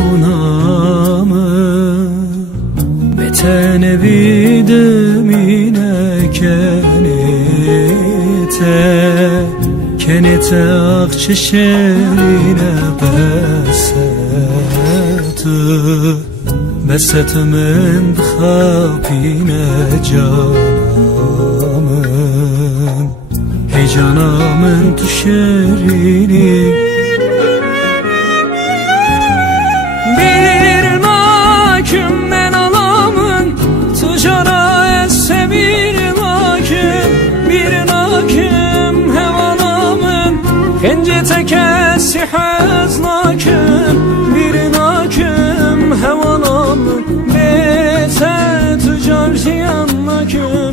خونامه بتنویدمینه کنیته akçe şerine besetmen bxapine canamın hey canamın tu şerini bir nakimden alamın tujara esse bir nakim hevalamın gence tekesi haz nakim bir nakim hevalamın bete tucar ziyan nakim